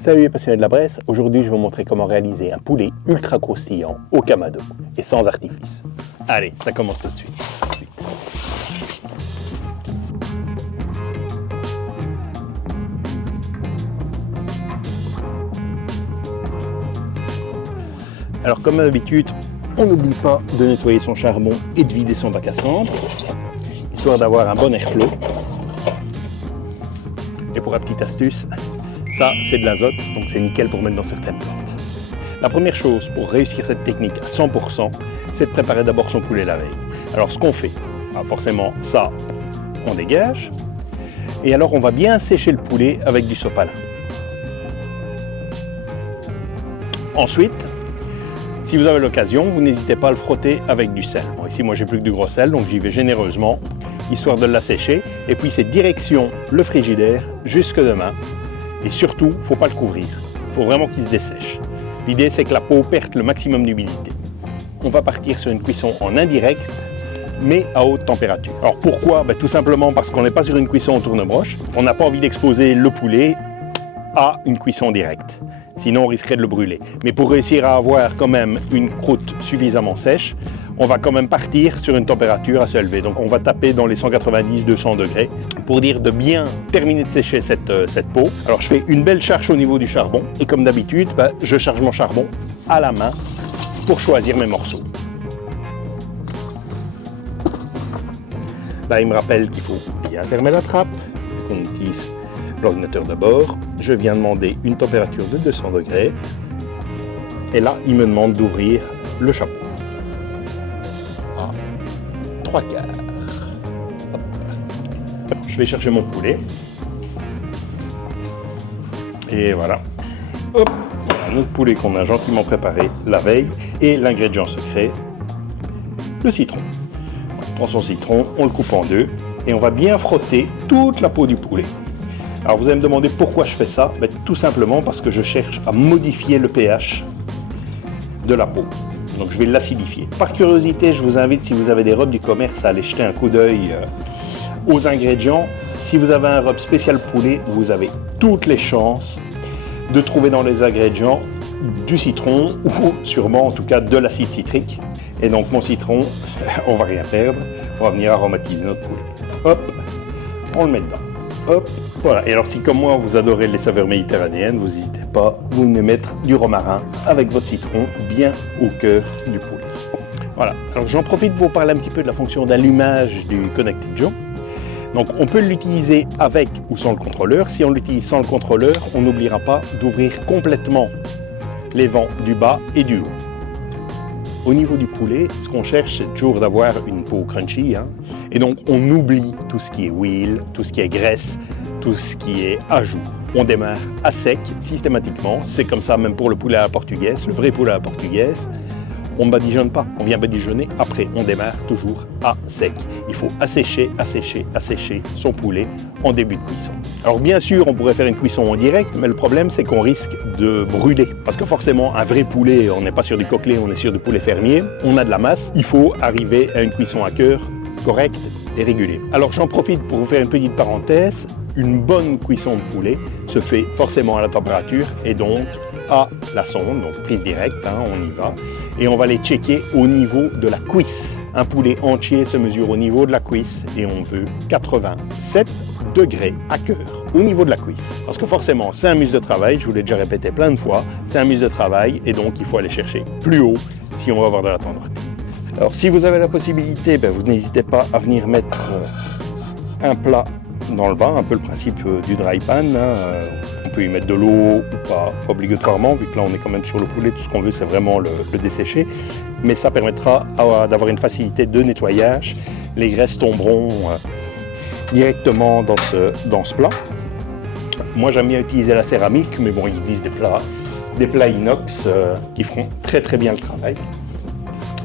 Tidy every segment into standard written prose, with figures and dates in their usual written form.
Salut les passionnés de la Bresse, aujourd'hui je vais vous montrer comment réaliser un poulet ultra croustillant au kamado et sans artifice. Allez, ça commence tout de suite. Alors comme d'habitude, on n'oublie pas de nettoyer son charbon et de vider son bac à cendres, histoire d'avoir un bon airflow. Et pour la petite astuce, ça c'est de l'azote, donc c'est nickel pour mettre dans certaines plantes. La première chose pour réussir cette technique à 100%, c'est de préparer d'abord son poulet la veille. Alors ce qu'on fait, forcément ça on dégage, et alors on va bien sécher le poulet avec du sopalin. Ensuite, si vous avez l'occasion, vous n'hésitez pas à le frotter avec du sel. Bon, ici moi j'ai plus que du gros sel, donc j'y vais généreusement, histoire de l'assécher. Et puis c'est direction le frigidaire jusque demain. Et surtout, il ne faut pas le couvrir. Il faut vraiment qu'il se dessèche. L'idée, c'est que la peau perde le maximum d'humidité. On va partir sur une cuisson en indirect, mais à haute température. Alors pourquoi? Tout simplement parce qu'on n'est pas sur une cuisson au tournebroche. On n'a pas envie d'exposer le poulet à une cuisson directe. Sinon, on risquerait de le brûler. Mais pour réussir à avoir quand même une croûte suffisamment sèche, on va quand même partir sur une température assez élevée. Donc on va taper dans les 190-200 degrés pour dire de bien terminer de sécher cette peau. Alors je fais une belle charge au niveau du charbon et comme d'habitude, je charge mon charbon à la main pour choisir mes morceaux. Là il me rappelle qu'il faut bien fermer la trappe, qu'on utilise l'ordinateur d'abord. Je viens demander une température de 200 degrés et là il me demande d'ouvrir le chapeau. 3 quarts. Hop. Je vais chercher mon poulet. Et voilà. Hop. Voilà notre poulet qu'on a gentiment préparé la veille. Et l'ingrédient secret, le citron. On prend son citron, on le coupe en deux. Et on va bien frotter toute la peau du poulet. Alors vous allez me demander pourquoi je fais ça. Tout simplement parce que je cherche à modifier le pH de la peau. Donc je vais l'acidifier. Par curiosité, je vous invite, si vous avez des robes du commerce, à aller jeter un coup d'œil aux ingrédients. Si vous avez un robe spécial poulet, vous avez toutes les chances de trouver dans les ingrédients du citron ou sûrement en tout cas de l'acide citrique. Et donc mon citron, on va rien perdre, on va venir aromatiser notre poulet. Hop, on le met dedans. Hop, voilà. Et alors si comme moi vous adorez les saveurs méditerranéennes, vous n'hésitez pas, vous venez mettre du romarin avec votre citron bien au cœur du poulet. Voilà, alors j'en profite pour vous parler un petit peu de la fonction d'allumage du Connected Joe. Donc on peut l'utiliser avec ou sans le contrôleur. Si on l'utilise sans le contrôleur, on n'oubliera pas d'ouvrir complètement les vents du bas et du haut. Au niveau du poulet, ce qu'on cherche, c'est toujours d'avoir une peau crunchy, et donc on oublie tout ce qui est huile, tout ce qui est graisse, tout ce qui est ajout. On démarre à sec systématiquement, c'est comme ça même pour le poulet à la portugaise, le vrai poulet à la portugaise. On ne badigeonne pas, on vient badigeonner après, on démarre toujours à sec. Il faut assécher son poulet en début de cuisson. Alors bien sûr, on pourrait faire une cuisson en direct, mais le problème c'est qu'on risque de brûler. Parce que forcément, un vrai poulet, on n'est pas sur du coquelet, on est sur du poulet fermier, on a de la masse, il faut arriver à une cuisson à cœur correcte et régulière. Alors j'en profite pour vous faire une petite parenthèse. Une bonne cuisson de poulet se fait forcément à la température et donc à la sonde, donc prise directe, on y va. Et on va les checker au niveau de la cuisse. Un poulet entier se mesure au niveau de la cuisse et on veut 87 degrés à cœur au niveau de la cuisse. Parce que forcément, c'est un muscle de travail, je vous l'ai déjà répété plein de fois, c'est un muscle de travail et donc il faut aller chercher plus haut si on veut avoir de la tendresse. Alors si vous avez la possibilité, vous n'hésitez pas à venir mettre un plat dans le bas, un peu le principe du dry pan. On peut y mettre de l'eau ou pas obligatoirement, vu que là on est quand même sur le poulet, tout ce qu'on veut c'est vraiment le dessécher. Mais ça permettra d'avoir une facilité de nettoyage. Les graisses tomberont directement dans ce plat. Moi j'aime bien utiliser la céramique, mais bon, il existe des plats inox qui feront très très bien le travail.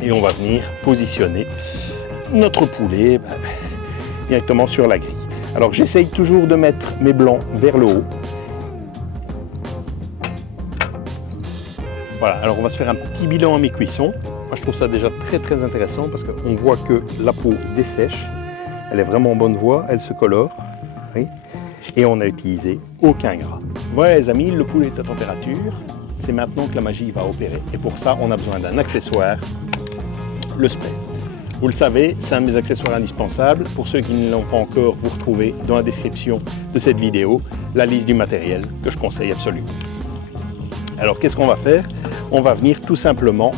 Et on va venir positionner notre poulet directement sur la grille. Alors j'essaye toujours de mettre mes blancs vers le haut. Voilà, alors on va se faire un petit bilan à mi-cuisson. Moi je trouve ça déjà très très intéressant parce qu'on voit que la peau dessèche, elle est vraiment en bonne voie, elle se colore. Oui. Et on n'a utilisé aucun gras. Voilà les amis, le poulet est à température. C'est maintenant que la magie va opérer. Et pour ça, on a besoin d'un accessoire, le spray. Vous le savez, c'est un de mes accessoires indispensables. Pour ceux qui ne l'ont pas encore, vous retrouvez dans la description de cette vidéo la liste du matériel que je conseille absolument. Alors qu'est-ce qu'on va faire? On va venir tout simplement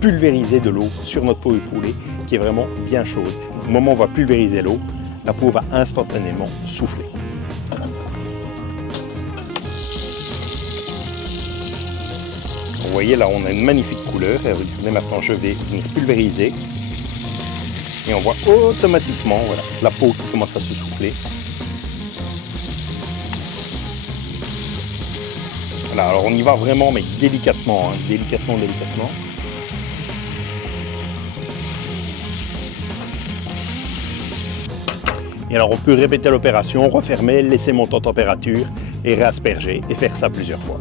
pulvériser de l'eau sur notre peau de poulet qui est vraiment bien chaude. Au moment où on va pulvériser l'eau, la peau va instantanément souffler. Vous voyez là, on a une magnifique couleur. Et maintenant, je vais venir pulvériser. Et on voit automatiquement voilà, la peau qui commence à se souffler. Voilà, alors on y va vraiment, mais délicatement, hein, délicatement. Et alors on peut répéter l'opération, refermer, laisser monter en température et réasperger et faire ça plusieurs fois.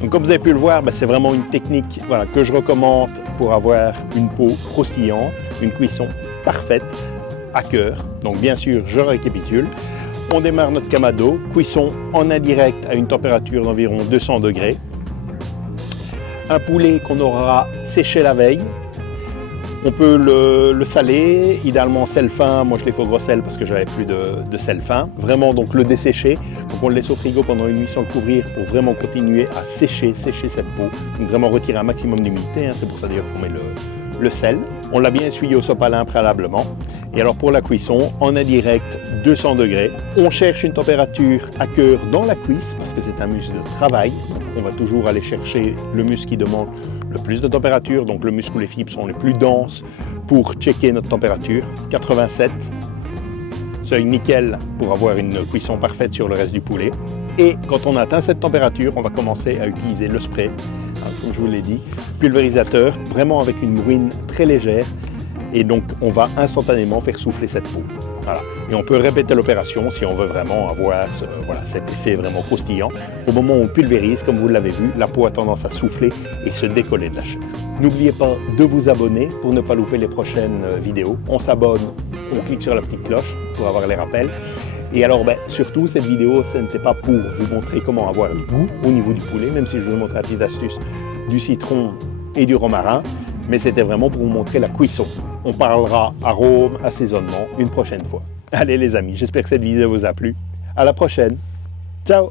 Donc comme vous avez pu le voir, c'est vraiment une technique voilà, que je recommande pour avoir une peau croustillante, une cuisson parfaite à cœur. Donc bien sûr, je récapitule. On démarre notre kamado, cuisson en indirect à une température d'environ 200 degrés. Un poulet qu'on aura séché la veille. On peut le saler, idéalement sel fin. Moi je l'ai fait au gros sel parce que j'avais plus de sel fin. Vraiment donc le dessécher. Donc on le laisse au frigo pendant une nuit sans le couvrir pour vraiment continuer à sécher cette peau. Donc vraiment retirer un maximum d'humidité. Hein. C'est pour ça d'ailleurs qu'on met le sel. On l'a bien essuyé au sopalin préalablement. Et alors pour la cuisson, en indirect, 200 degrés. On cherche une température à cœur dans la cuisse parce que c'est un muscle de travail. Donc on va toujours aller chercher le muscle qui demande le plus de température. Donc le muscle ou les fibres sont les plus denses pour checker notre température. 87. Seuil nickel pour avoir une cuisson parfaite sur le reste du poulet. Et quand on atteint cette température, on va commencer à utiliser le spray, comme je vous l'ai dit, pulvérisateur, vraiment avec une bruine très légère. Et donc, on va instantanément faire souffler cette peau. Voilà. Et on peut répéter l'opération si on veut vraiment avoir cet effet vraiment croustillant. Au moment où on pulvérise, comme vous l'avez vu, la peau a tendance à souffler et se décoller de la chair. N'oubliez pas de vous abonner pour ne pas louper les prochaines vidéos. On s'abonne, on clique sur la petite cloche pour avoir les rappels. Et alors, surtout, cette vidéo, ce n'était pas pour vous montrer comment avoir du goût au niveau du poulet, même si je vous montre la petite astuce du citron et du romarin, mais c'était vraiment pour vous montrer la cuisson. On parlera arôme, assaisonnement une prochaine fois. Allez les amis, j'espère que cette vidéo vous a plu. À la prochaine. Ciao!